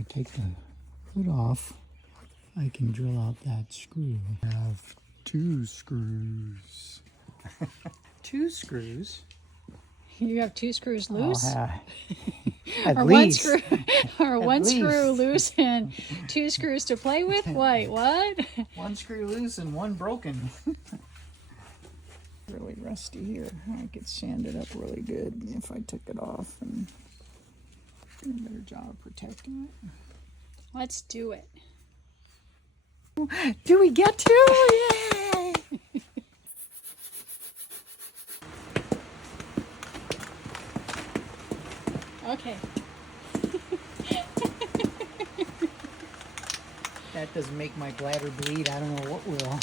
I take the hood off, I can drill out that screw. I have 2 screws. 2 screws? You have 2 screws loose? At or least. one screw, or one screw loose and 2 screws to play with? Wait, what? 1 screw loose and 1 broken. Really rusty here. I could sand it up really good if I took it off and do a better job of protecting it. Let's do it. Do we get to? Yay! Okay. That doesn't make my bladder bleed. I don't know what will.